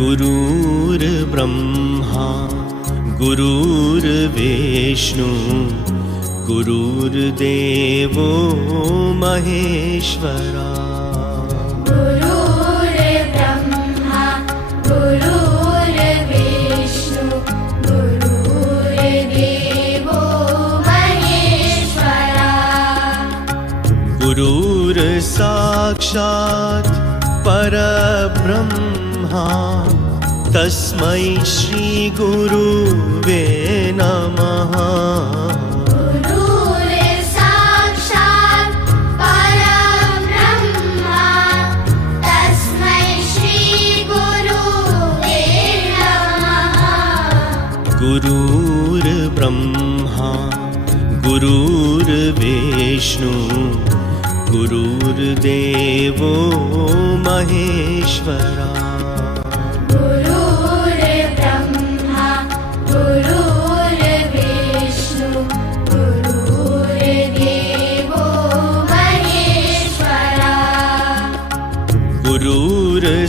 गुरुर्ब्रह्मा गुरुर्विष्णु गुरुर्देवो महेश्वरा। गुरुर्साक्षात् परब्रह्मा तस्मै श्रीगुरुवे नमः। गुरुर्ब्रह्मा गुरुर्विष्णु गुरुर्देवो महेश्वरा।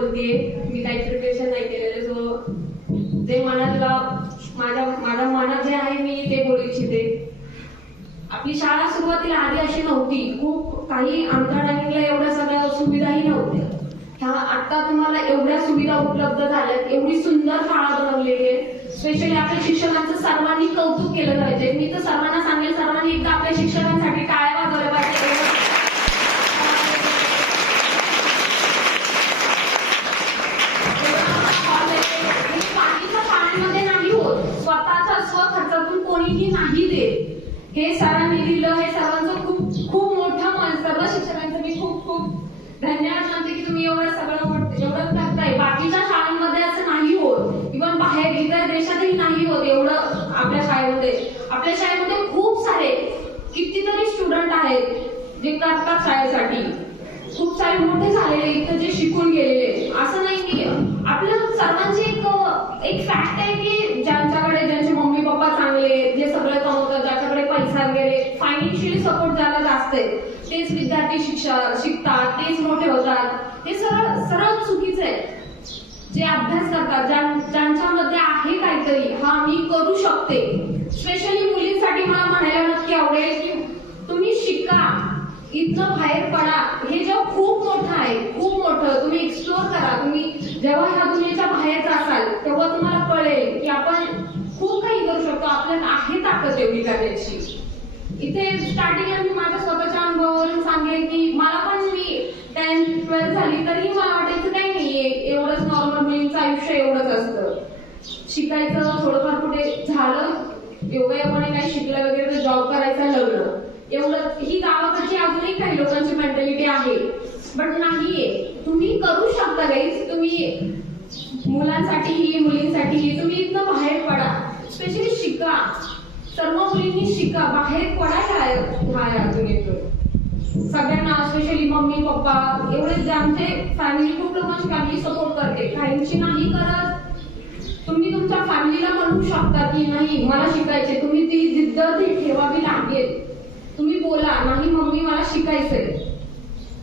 बोलतेय मी काही प्रिपरेशन नाही केलेलं सो जे मनातला माझ्या माझ्या मनात जे आहे मी ते बोलू इच्छिते. आपली शाळा सुरुवातीला आधी अशी नव्हती. खूप काही आमच्या टायमिंगला एवढ्या सगळ्या सुविधाही नव्हत्या. ह्या आता तुम्हाला एवढ्या सुविधा उपलब्ध झाल्यात एवढी सुंदर शाळा बनवलेली आहे. स्पेशली आपल्या शिक्षकांचं सर्वांनी कौतुक केलं पाहिजे. मी तर सर्वांना सांगेल सर्वांनी एकदा आपल्या शिक्षकांसाठी कोणीही नाही देत. हे सरांनी दिलं हे सर्वांचं खूप खूप मोठं मन सर्व शिक्षकांचं मी खूप खूप धन्यवाद मानते की तुम्ही एवढं सगळं एवढं करताय. बाकीच्या शाळांमध्ये असं नाही होत. इव्हन बाहेर इतर देशातही नाही होत एवढं आपल्या शाळेमध्ये. आपल्या शाळेमध्ये खूप सारे कितीतरी स्टुडंट आहेत जे करतात शाळेसाठी. खूप सारे मोठे झालेले इथं जे शिकून गेलेले असं नाही की आपल्या सर्वांची एक एक फॅक्ट आहे की ज्या ज्यांचे मम्मी पप्पा चांगले जे सगळं कमवतात ज्याच्याकडे पैसा वगैरे फायनान्शियली सपोर्ट असते. तेच विद्यार्थी शिक्षा शिकतात तेच मोठे होतात. हे सरळ सरळ चुकीचं आहे. जे अभ्यास करतात ज्यां- ज्यांच्यामध्ये आहे काहीतरी हा मी करू शकते. स्पेशली मुलींसाठी मला म्हणायला नक्की आवडेल की तुम्ही शिका. इथं बाहेर पडा. हे जेव्हा खूप मोठं आहे. खूप मोठं. तुम्ही एक्सप्लोर करा. तुम्ही जेव्हा ह्या दुनियेच्या बाहेर असाल तेव्हा तुम्हाला कळेल की आपण खूप काही करू शकतो. आपल्यात आहे ताकद एवढी करण्याची इथे स्टार्टिंगला मी माझ्या स्वतःच्या अनुभवावरून सांगेल की मला पण मी टेन्थ ट्वेल्थ झाली तरी मला वाटायचं काही नाहीये. एवढंच नॉर्मल मुलींचं आयुष्य एवढंच असतं. शिकायचं थोडंफार कुठे झालं योगायोगाने काही शिकलं वगैरे तर जॉब करायचा लग्न. एवढं ही गावाकडची अजूनही काही लोकांची मेंटॅलिटी आहे. बट नाहीये. तुम्ही करू शकता गाईज तुम्ही मुलांसाठीही मुलींसाठीही तुम्ही इथनं बाहेर पडा. स्पेशली शिका. सर्व मुलींनी शिका बाहेर पडा ह्या यातून येतोय. सगळ्यांना स्पेशली मम्मी पप्पा एवढे जे आमचे फॅमिली खूप लोकांची फॅमिली सपोर्ट करते. काहींची नाही करत. तुम्ही तुमच्या फॅमिलीला म्हणू शकता की नाही मला शिकायचे तुम्ही ती जिद्द ठेवावी लागेल. तुम्ही बोला नाही मम्मी मला शिकायचंय.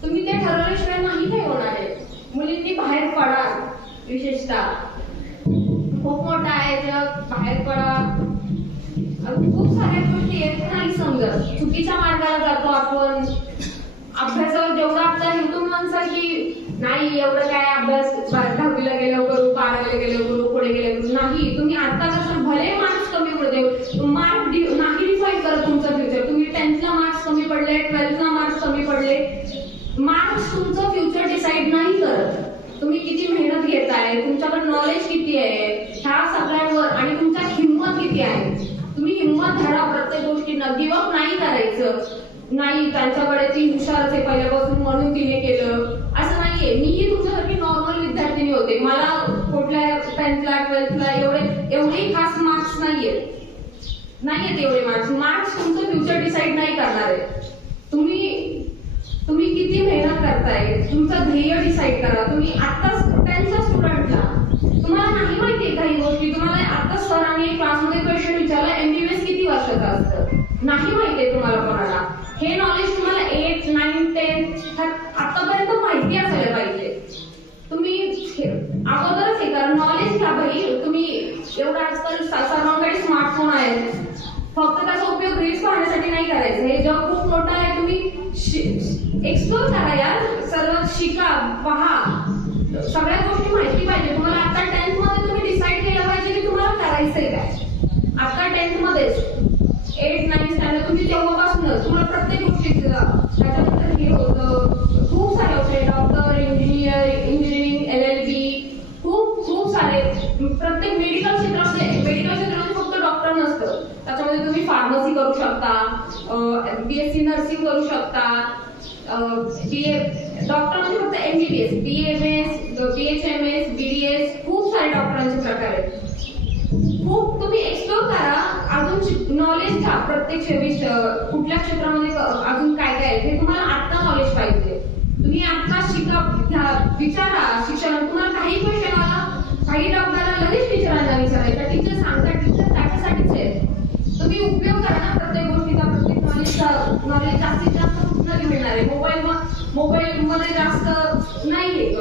तुम्ही ते ठरवल्याशिवाय नाही काही होणार आहे. मुलींनी बाहेर पडा विशेषतः. खूप मोठा आहे जग बाहेर पडा खूप साऱ्या गोष्टी आहेत नाही समजत. चुकीच्या मार्गाला जातो आपण. अभ्यासावर जेवढा आपला हेतू म्हणसा की नाही एवढं काय अभ्यास दहावीला गेलो करू बारावीला गेलो करू पुढे गेलो करू नाही. तुम्ही आता कसं भले मार्क्स कमी पडते मार्क नाही डिफाईन करत तुमचं फ्युचर तुम्ही टेन्थला मार्क्स कमी पडले ट्वेल्थला मार्क्स कमी पडले. मार्क्स तुमचं फ्युचर डिसाईड नाही करत. तुम्ही किती मेहनत घेताय तुमच्याकडे नॉलेज किती आहे ह्या सगळ्यांवर आणि तुमच्या हिंमत किती आहे? तुम्ही हिंमत धडा प्रत्येक गोष्टींना. गिवअप नाही करायचं. नाही त्यांच्याकडे ती हुशार आहे पहिल्यापासून म्हणून तिने केलं. असं नाहीये. मीही तुमच्यासारखी नॉर्मल विद्यार्थिनी होते. मला कुठल्या टेन्थला ट्वेल्थला एवढे एवढे खास मार्क्स नाहीये. नाहीये तेवढे मार्क्स मार्क्स तुमचं फ्युचर डिसाईड नाही करणार आहे. तुम्ही तुम्ही किती मेहनत करताय? तुमचं ध्येय डिसाईड करा. तुम्ही आत्ताच टेन्थच्या स्टुडंटला तुम्हाला नाही माहितीये काही गोष्टी. तुम्हाला आत्ताच सरांनी क्लासमध्ये क्वेश्चन विचारला किती वर्षाचं असतं. नाही माहितीये तुम्हाला कोणाला. हे नॉलेज तुम्हाला एट नाईन टेन आतापर्यंत माहिती असायला पाहिजे. तुम्ही अगोदरच हे कारण नॉलेज घ्या भाई तुम्ही एवढं आजकाल सर्वांकडे स्मार्टफोन आहे. फक्त त्याचा उपयोग रील्स पाहण्यासाठी नाही करायचं. हे जग खूप मोठं आहे. तुम्ही एक्सप्लोर करा यार. सर्व शिका पहा. सगळ्या गोष्टी माहिती पाहिजे. तुम्हाला आता टेन्थमध्ये तुम्ही डिसाईड केलं पाहिजे की तुम्हाला करायचंय काय. आता टेन्थ मध्येच. एट नाईन स्टँडर्ड तुम्ही तेव्हापासूनच तुम्हाला प्रत्येक गोष्टी त्याच्यानंतर हे होतं. खूप सारे होते doctor engineer engineering L L B खूप खूप सारे. प्रत्येक मेडिकल क्षेत्र मेडिकल क्षेत्रामध्ये फक्त डॉक्टर नसतं. त्याच्यामध्ये तुम्ही फार्मसी करू शकता बीएससी नर्सिंग करू शकता बी ए डॉक्टर म्हणजे फक्त M B M S B H M S B D S खूप सारे डॉक्टरांचे प्रकार आहेत. खूप तुम्ही नॉलेज घ्या प्रत्येक कुठल्या क्षेत्रामध्ये अजून काय काय आहे हे तुम्हाला आत्ता नॉलेज पाहिजे. तुम्ही आता शिका विचारा शिक्षण. तुम्हाला काही क्वेश्चन आला काही डाऊट आला लगेच टीचरांना विचारायचा टीचर सांगता टीचर त्याच्यासाठीच आहे. तुम्ही उपयोग करा ना प्रत्येक गोष्टीचा प्रत्येक नॉलेजचा नॉलेज जास्तीत जास्त कुठलं मिळणार आहे? मोबाईल मोबाईल मध्ये जास्त नाही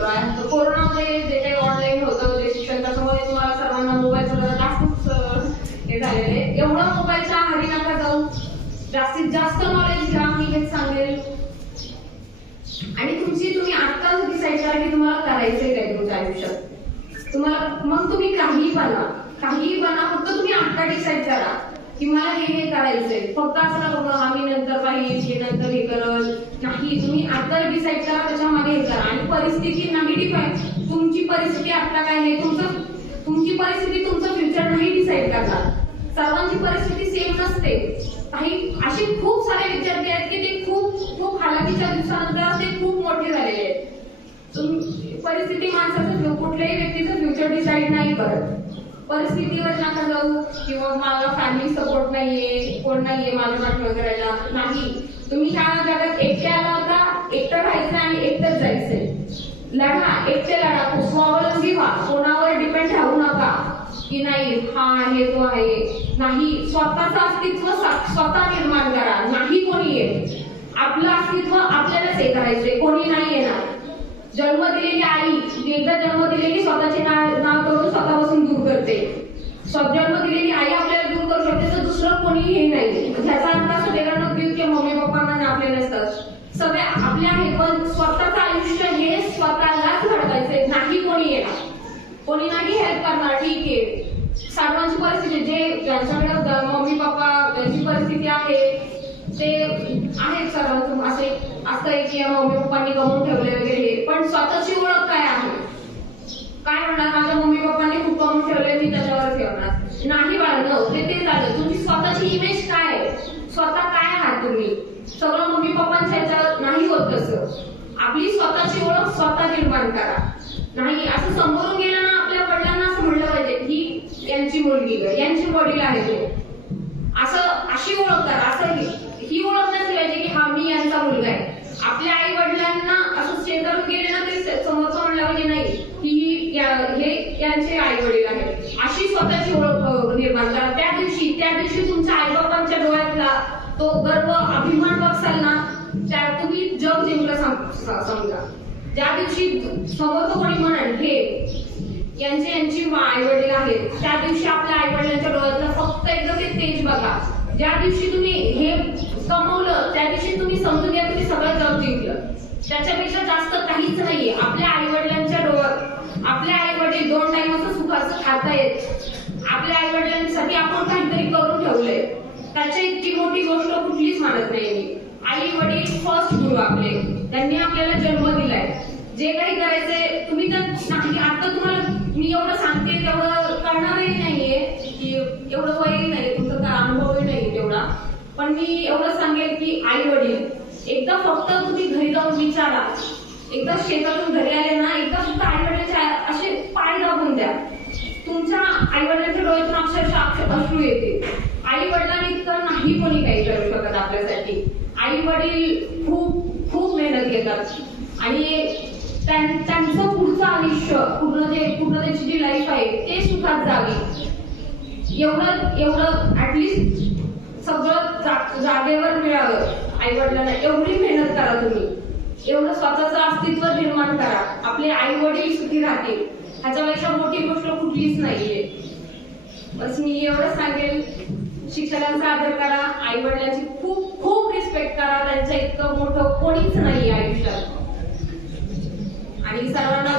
कोरोनामध्ये जे काही ऑनलाईन होतं जे शिक्षण त्याच्यामुळे तुम्हाला सर्वांना मोबाईलचं जरा जास्तच अं, हे झालेलं आहे एवढं मोबाईलच्या आहारी नका जाऊ. जास्तीत जास्त नॉलेज घ्या मी हेच सांगेल. आणि तुमची तुम्ही आत्ताच डिसाईड करा की तुम्हाला करायचंय काय तुमच्या आयुष्यात. तुम्हाला मग तुम्ही काही बना. काही बना फक्त तुम्ही आत्ता डिसाईड करा की मला हे हे करायचंय. फक्त असं बघा आम्ही नंतर पाहिजे हे नंतर हे करल. नाही तुम्ही आता डिसाईड करा त्याच्यामागे हे करा. आणि परिस्थिती नाही डिफाईन तुमची परिस्थिती आता काय आहे तुमचं तुमची परिस्थिती तुमचं फ्युचर नाही डिसाईड करणार. सर्वांची परिस्थिती सेम नसते. काही असे खूप सारे विद्यार्थी आहेत की ते खूप खूप हालाकीच्या दिवसानंतर ते खूप मोठे झालेले आहेत. तुम- परिस्थिती माणसाचं कुठल्याही व्यक्तीचं फ्युचर डिसाईड नाही करत. परिस्थितीवर नका जाऊ किंवा मला फॅमिली सपोर्ट नाहीये कोण नाहीये माझं पाठीवर करायला नाही. तुम्ही ह्या जगात एकटे आला होता एकटं राहायचं आणि एकटंच जायचंय. लढा एकटे लढा स्वावलंबी व्हा. कोणावर डिपेंड राहू नका. की नाही हा आहे तो आहे. नाही स्वतःचं अस्तित्व स्वतः निर्माण करा. नाही कोणी येत. आपलं अस्तित्व आपल्यालाच हे करायचंय. कोणी नाही येणार. जन्म दिलेली आई एकदा जन्म दिलेली स्वतःचे नाव नाव करून स्वतःपासून दूर करते. जन्म दिलेली आई आपल्याला दूर करू शकते तर दुसरं कोणीही नाही. ह्याचा अर्थ असं वेगळा नको की मम्मी पप्पांना आपले नसतात सगळे आपले आहे पण स्वतःचं आयुष्य हे स्वतःलाच घडवायचंय. नाही कोणी येणार. कोणी नाही हेल्प करणार. ठीक आहे. सर्वांची परिस्थिती जे ज्यांच्याकडे मम्मी पप्पा ज्यांची परिस्थिती आहे ते आहेत सर्वांचं असे असं आहे की मम्मी पप्पांनी कमवून ठेवले वगैरे. पण स्वतःची ओळख काय आहे? काय म्हणणार माझ्या मम्मी पप्पांनी खूप कमवून ठेवले मी त्याच्यावरच ठेवणार. नाही बाळा ते ते झालं. तुमची स्वतःची इमेज काय आहे? स्वतः काय आहात तुम्ही? सगळं मम्मी पप्पांच्या ह्याच्यावर नाही होत तसं. आपली स्वतःची ओळख स्वतः निर्माण करा. नाही असं समोर गेलं ना आपल्या वडिलांना असं म्हणलं पाहिजे ही यांची मुलगी यांची वडील आहे हो. असं अशी ओळख करा असं ही- ओळख नसली पाहिजे की हा मी यांचा मुलगा आहे. आपल्या आई वडिलांना असं शेजारून गेले ना तरी समोरचं म्हणलं पाहिजे नाही. की ही हे यांचे आई वडील आहेत. अशी स्वतःची ओळख निर्माण करा. त्या दिवशी त्या दिवशी तुमच्या आई बाबांच्या डोळ्यातला तो गर्व अभिमान बघसाल ना त्या तुम्ही जग जिंकलं समजा. ज्या दिवशी समोरचं कोणी म्हणाल हे यांचे यांची आई वडील आहेत. त्या दिवशी आपल्या आई वडिलांच्या डोळ्यातलं फक्त एकदा ते तेज बघा. ज्या दिवशी तुम्ही हे कमवलं त्या दिवशी तुम्ही समजून घ्या तुम्ही सगळं जग जिंकलं. त्याच्यापेक्षा जास्त काहीच नाहीये. आपल्या आई वडिलांच्या डोळ्यात आपले आई वडील दोन टाइम असं सुखाचं खातायत. आपल्या आई वडिलांसाठी आपण काहीतरी करून ठेवलंय. त्याच्या इतकी मोठी गोष्ट कुठलीच मानत नाही मी. आई वडील फर्स्ट गुरु आपले. त्यांनी आपल्याला जन्म दिलाय. जे काही करायचंय तुम्ही तर नाही आता तुम्हाला मी एवढं सांगते तेवढं करणारही नाहीये की एवढं वयही नाही तुमचा काय अनुभवही नाही तेवढा. पण मी एवढं सांगेल की आई वडील एकदा फक्त तुम्ही घरी जाऊन विचारा. एकदा शेतातून घरी आले ना एकदा फक्त आई वडिलांच्या असे पाय दाबून द्या. तुमच्या आई वडिलांच्या डोळ्यातून अक्षरशः अश्रू येते आई वडिलांनी इतकं नाही कोणी काही करू शकत आपल्यासाठी. आई वडील खूप खूप मेहनत घेतात. आणि त्यांचं पुढचं आयुष्य पूर्ण जे पूर्ण त्यांची जी लाईफ आहे ते सुखात जावी. एवढं एवढं ऍटलिस्ट सगळं जा- जागेवर मिळावं. आई वडिलांना एवढी मेहनत करा तुम्ही. एवढं स्वतःचं अस्तित्व निर्माण करा. आपले आई वडील सुखी राहतील. ह्याच्यापेक्षा मोठी गोष्ट कुठलीच नाहीये. बस मी एवढं सांगेल शिक्षकांचा आदर करा. आई वडिलांची खूप खूप रिस्पेक्ट करा. त्यांचं इतकं मोठं कोणीच नाही आयुष्यात. आणि सर्वांना